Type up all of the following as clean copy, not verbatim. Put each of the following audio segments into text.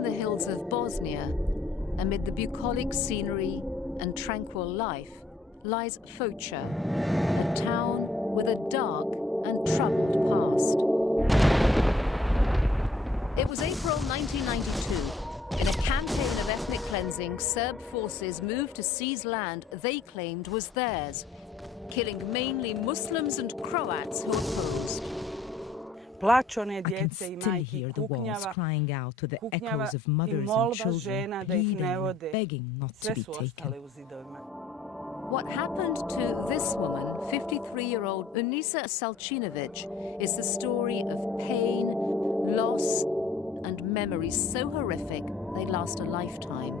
in the hills of Bosnia, amid the bucolic scenery and tranquil life, lies Foča, a town with a dark and troubled past. It was April 1992. In a campaign of ethnic cleansing, Serb forces moved to seize land they claimed was theirs, killing mainly Muslims and Croats who opposed. I can still hear the walls crying out to the echoes of mothers and children pleading and begging not to be taken. What happened to this woman, 53-year-old Unisa Salcinovic, is the story of pain, loss, and memories so horrific they last a lifetime.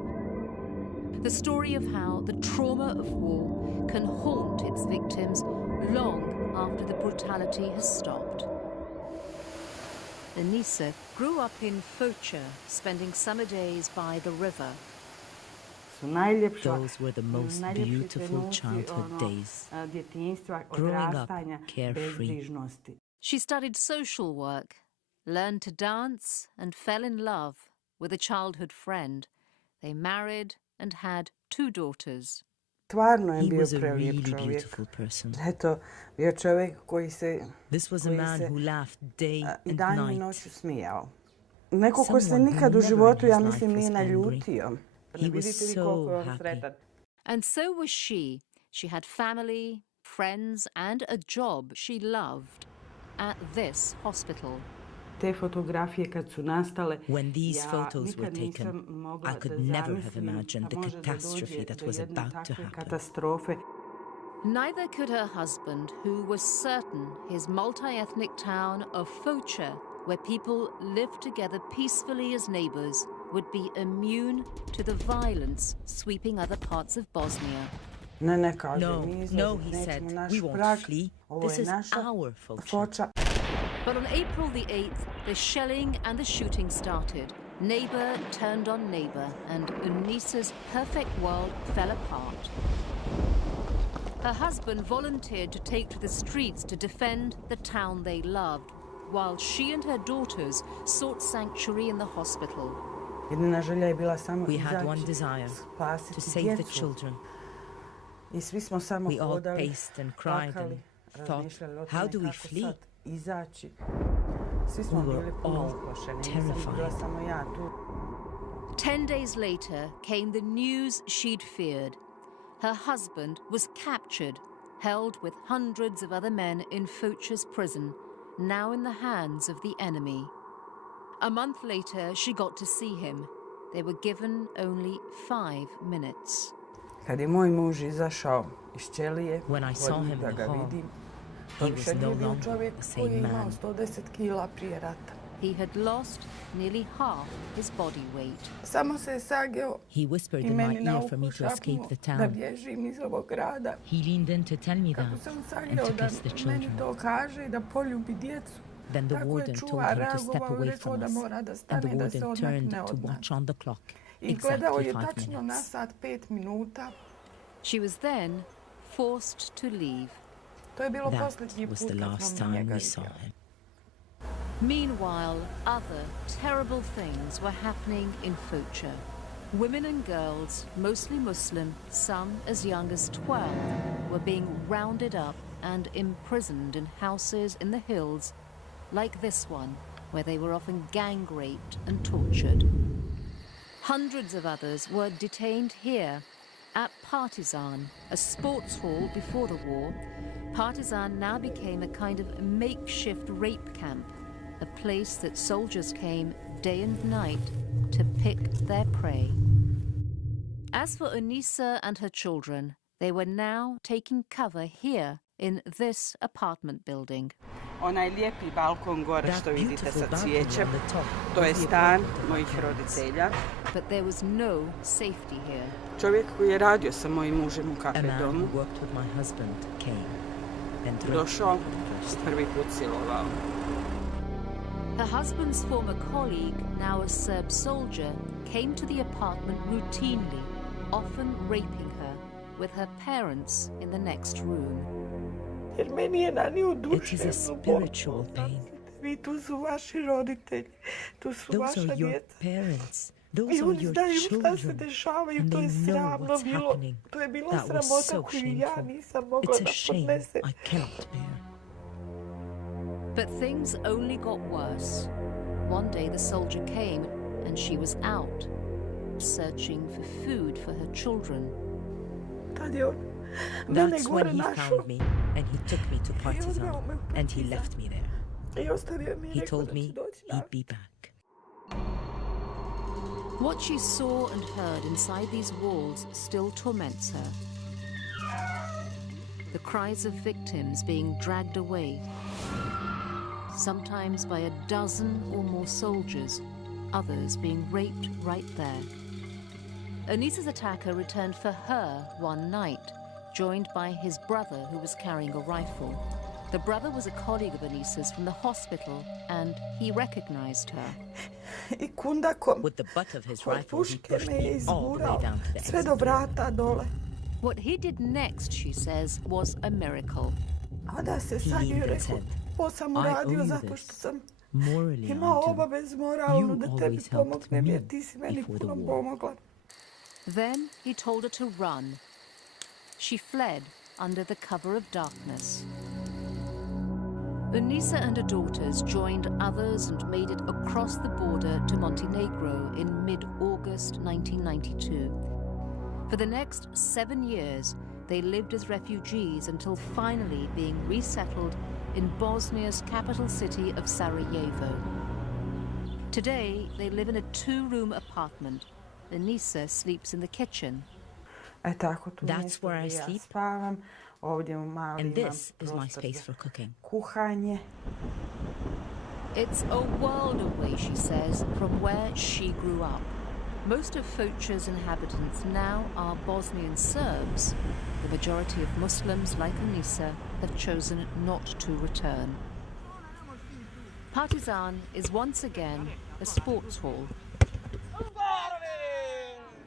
The story of how the trauma of war can haunt its victims long after the brutality has stopped. Unisa grew up in Foča, spending summer days by the river. Those were the most beautiful childhood days, growing up carefree. She studied social work, learned to dance, and fell in love with a childhood friend. They married and had 2 daughters. He was a really beautiful person. This was a man who laughed day and night. Someone who never in his life was angry. He was so happy. And so was she. She had family, friends, and a job she loved at this hospital. When these photos were taken, I could never have imagined the catastrophe that was about to happen. Neither could her husband, who was certain his multi-ethnic town of Foča, where people lived together peacefully as neighbors, would be immune to the violence sweeping other parts of Bosnia. No, he said, we won't flee. This is our Foča. But on April the 8th, the shelling and the shooting started. Neighbor turned on neighbor, and Unisa's perfect world fell apart. Her husband volunteered to take to the streets to defend the town they loved, while she and her daughters sought sanctuary in the hospital. We had one desire, to save the children. We all paced and cried and thought, how do we flee? We were all terrified. 10 days later came the news she'd feared. Her husband was captured, held with hundreds of other men in Foča's prison, now in the hands of the enemy. A month later, she got to see him. They were given only 5 minutes. When I saw him in the hall, he was no longer the same man. He had lost nearly half his body weight. He whispered in my ear for me to escape the town. He leaned in to tell me that and to kiss the children. Then the warden told him to step away from us, and the warden turned to watch on the clock. Exactly 5 minutes. She was then forced to leave. That was the last time we saw him. Meanwhile, other terrible things were happening in Foča. Women and girls, mostly Muslim, some as young as 12, were being rounded up and imprisoned in houses in the hills, like this one, where they were often gang raped and tortured. Hundreds of others were detained here, at Partizan, a sports hall before the war. Partizan now became a kind of makeshift rape camp, a place that soldiers came day and night to pick their prey. As for Unisa and her children, they were now taking cover here in this apartment building. Onaj lijepi balkon gore što vidite sa cvijećem, to je stan mojih roditelja. But there was no safety here. Čovjek koji je radio sa mojim mužem u kafe domu, došao, prvi put silovao. Her husband's former colleague, now a Serb soldier, came to the apartment routinely, often raping her, with her parents in the next room. It is a spiritual pain. Those are your parents. Those are your children. And they know what's happening. That was so shameful. It's a shame I cannot bear. But things only got worse. One day the soldier came and she was out, searching for food for her children. That's when he found me and he took me to Partizan and he left me there. He told me he'd be back. What she saw and heard inside these walls still torments her. The cries of victims being dragged away, sometimes by a dozen or more soldiers, others being raped right there. Anisa's attacker returned for her one night, joined by his brother who was carrying a rifle. The brother was a colleague of Anisa's from the hospital and he recognized her. With the butt of his rifle, he pushed me all the way down to the exit. What he did next, she says, was a miracle. He leaned and said, I owe you this. Morally, I do. You always helped me before the war. Then he told her to run. She fled under the cover of darkness. Anisa and her daughters joined others and made it across the border to Montenegro in mid-August 1992. For the next 7 years, they lived as refugees until finally being resettled in Bosnia's capital city of Sarajevo. Today, they live in a 2-room apartment. Anisa sleeps in the kitchen. That's where I sleep. And this is my space for cooking. It's a world away, she says, from where she grew up. Most of Foča's inhabitants now are Bosnian Serbs. The majority of Muslims, like Anisa, have chosen not to return. Partizan is once again a sports hall.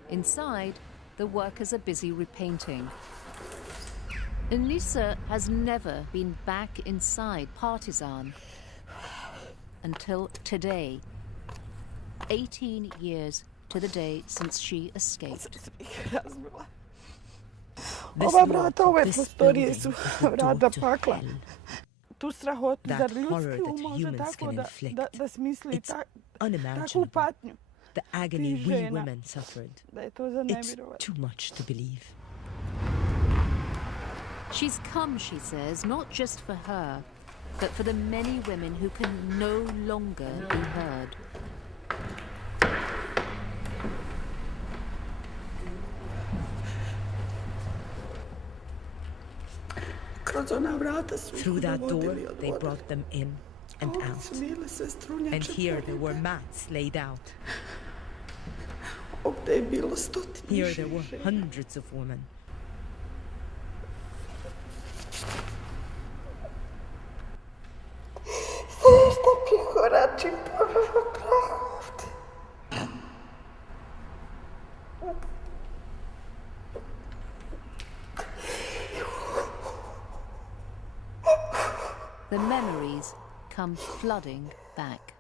Inside, the workers are busy repainting. Anisa has never been back inside Partizan until today, 18 years to the day since she escaped. This prostorije su vrata pakla. Tu strahotu zar ljudski um može tako da smisli takvu patnju. The agony we women suffered. It's too much to believe. She's come, she says, not just for her, but for the many women who can no longer be heard. Through that door, they brought them in and out. And here there were mats laid out. Here there were hundreds of women. The memories come flooding back.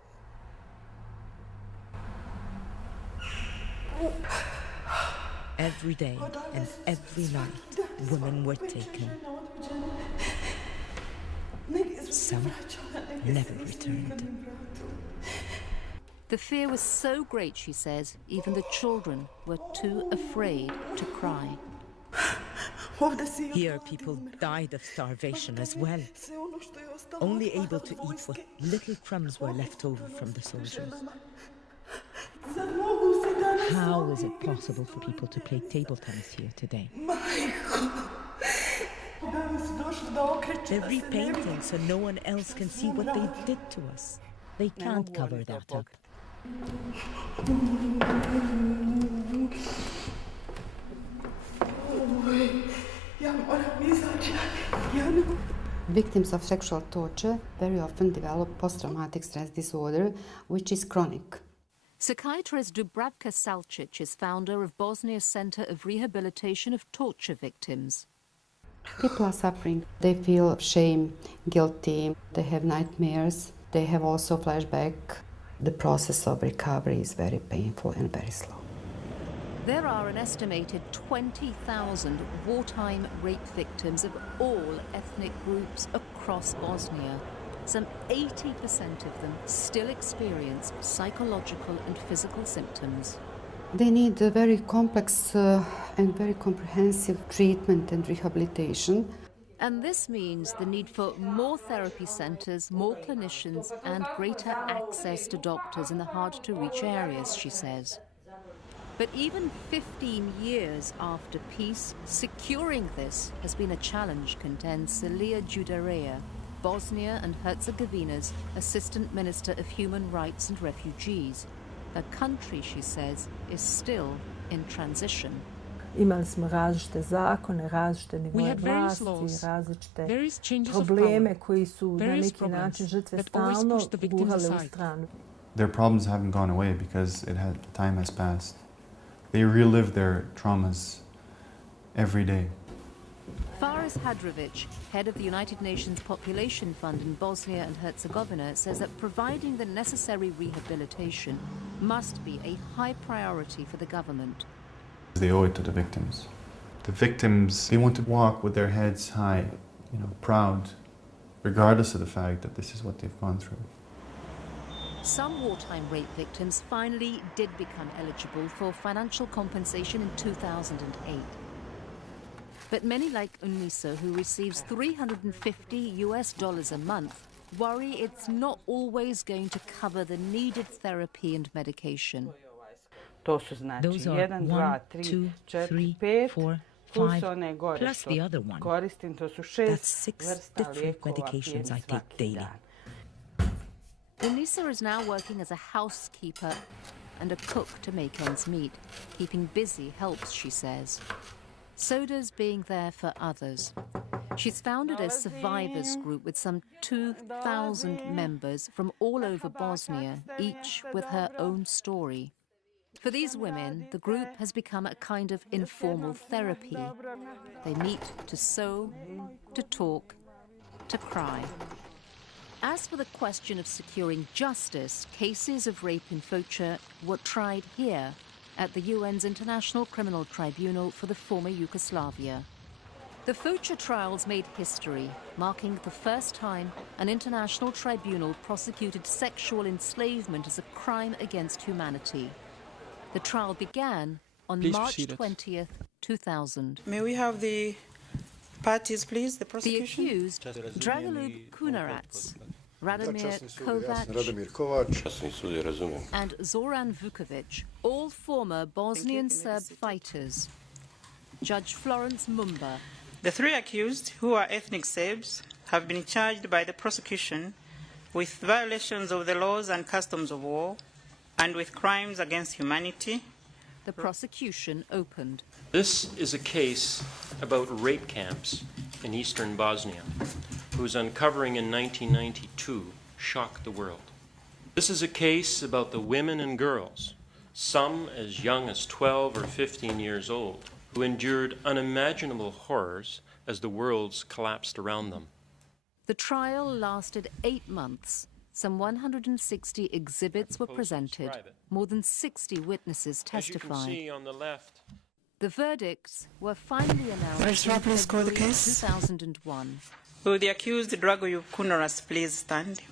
Every day and every night, women were taken. Some never returned. The fear was so great, she says, even the children were too afraid to cry. Here people died of starvation as well, only able to eat what little crumbs were left over from the soldiers. How is it possible for people to play table tennis here today? They're repainting so no one else can see what they did to us. They can't cover that up. Victims of sexual torture very often develop post-traumatic stress disorder, which is chronic. Psychiatrist Dubravka Salcic is founder of Bosnia's Center of Rehabilitation of Torture Victims. People are suffering. They feel shame, guilty, they have nightmares. They have also flashback. The process of recovery is very painful and very slow. There are an estimated 20,000 wartime rape victims of all ethnic groups across Bosnia. Some 80% of them still experience psychological and physical symptoms. They need a very complex and very comprehensive treatment and rehabilitation. And this means the need for more therapy centres, more clinicians, and greater access to doctors in the hard-to-reach areas, she says. But even 15 years after peace, securing this has been a challenge, contends Celia Judarea, Bosnia and Herzegovina's Assistant Minister of Human Rights and Refugees. A country, she says, is still in transition. Imali smo različite zakone, različite nivoe vlasti, različite probleme koji su na neki način žrtve stalno gurale u stranu. Their problems haven't gone away because time has passed. They relive their traumas every day. Faris Hadrovic, head of the United Nations Population Fund in Bosnia and Herzegovina, says that providing the necessary rehabilitation must be a high priority for the government. They owe it to the victims. The victims, they want to walk with their heads high, proud, regardless of the fact that this is what they've gone through. Some wartime rape victims finally did become eligible for financial compensation in 2008. But many like Unisa, who receives $350 a month, worry it's not always going to cover the needed therapy and medication. To su znači 1, 2, 3, 4, 5, plus one gore što koristim, to su 6 vrsta lijekova pijem svaki dan. Unisa is now working as a housekeeper and a cook to make ends meet. Keeping busy helps, she says. So does being there for others. She's founded a survivors group with some 2,000 members from all over Bosnia, each with her own story. For these women, the group has become a kind of informal therapy. They meet to sew, to talk, to cry. As for the question of securing justice, cases of rape in Foča were tried here at the UN's International Criminal Tribunal for the former Yugoslavia. The Foča trials made history, marking the first time an international tribunal prosecuted sexual enslavement as a crime against humanity. The trial began on March 20th, 2000. May we have the parties, please, the prosecution? The accused, Dragoljub Kunarac, Radomir Kovac, and Zoran Vukovic, all former Bosnian Serb fighters. Judge Florence Mumba. The three accused, who are ethnic Serbs, have been charged by the prosecution with violations of the laws and customs of war and with crimes against humanity. The prosecution opened. This is a case about rape camps in eastern Bosnia, whose uncovering in 1992 shocked the world. This is a case about the women and girls, some as young as 12 or 15 years old, who endured unimaginable horrors as the worlds collapsed around them. The trial lasted 8 months. Some 160 exhibits were presented. More than 60 witnesses testified. As you can see on the left, the verdicts were finally announced in February 2001. Will the accused Dragoljub Kunarac please stand?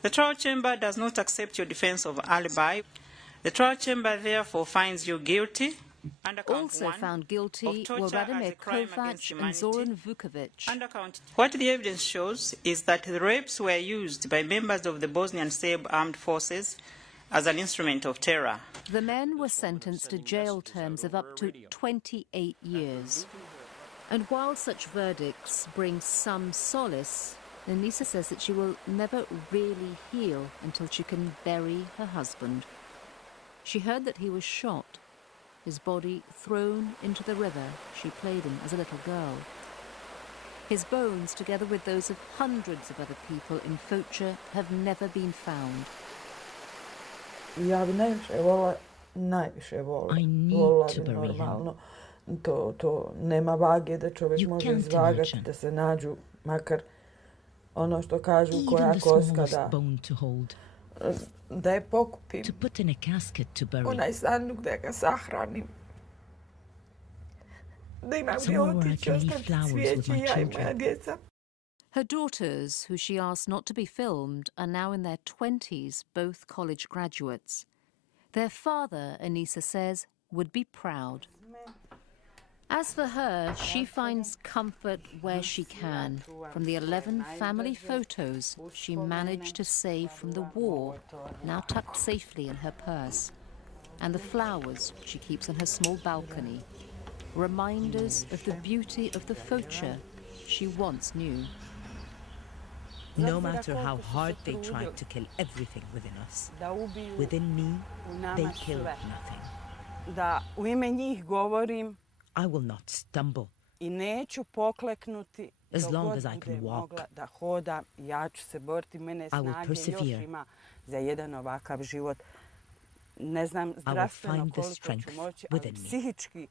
The trial chamber does not accept your defense of alibi. The trial chamber therefore finds you guilty. Also found guilty were Radomir Kovac and Zoran Vukovic. What the evidence shows is that the rapes were used by members of the Bosnian Serb armed forces as an instrument of terror. The men were sentenced to jail terms of up to 28 years. And while such verdicts bring some solace, Nenisa says that she will never really heal until she can bury her husband. She heard that he was shot, his body thrown into the river she played in as a little girl. His bones, together with those of hundreds of other people in Foča, have never been found. Ja bi najviše volila bi normalno. To nema vage da čovjek može izvagati, da se nađu makar ono što kažu koja koska da je pokupim, onaj sanduk da ga sahranim, da imam gdje otići, ostaviti cvijeće, ja i moja djeca. Her daughters, who she asked not to be filmed, are now in their 20s, both college graduates. Their father, Anissa says, would be proud. As for her, she finds comfort where she can, from the 11 family photos she managed to save from the war, now tucked safely in her purse, and the flowers she keeps on her small balcony, reminders of the beauty of the Foča she once knew. No matter how hard they tried to kill everything within us, within me, they killed nothing. Da u ime njih govorim I will not stumble. I neću pokleknuti as long as I can walk. Da hodam, ja ću se boriti, mene snage još ima za jedan ovakav život. Ne znam zdravstveno koliko ću moći, ali psihički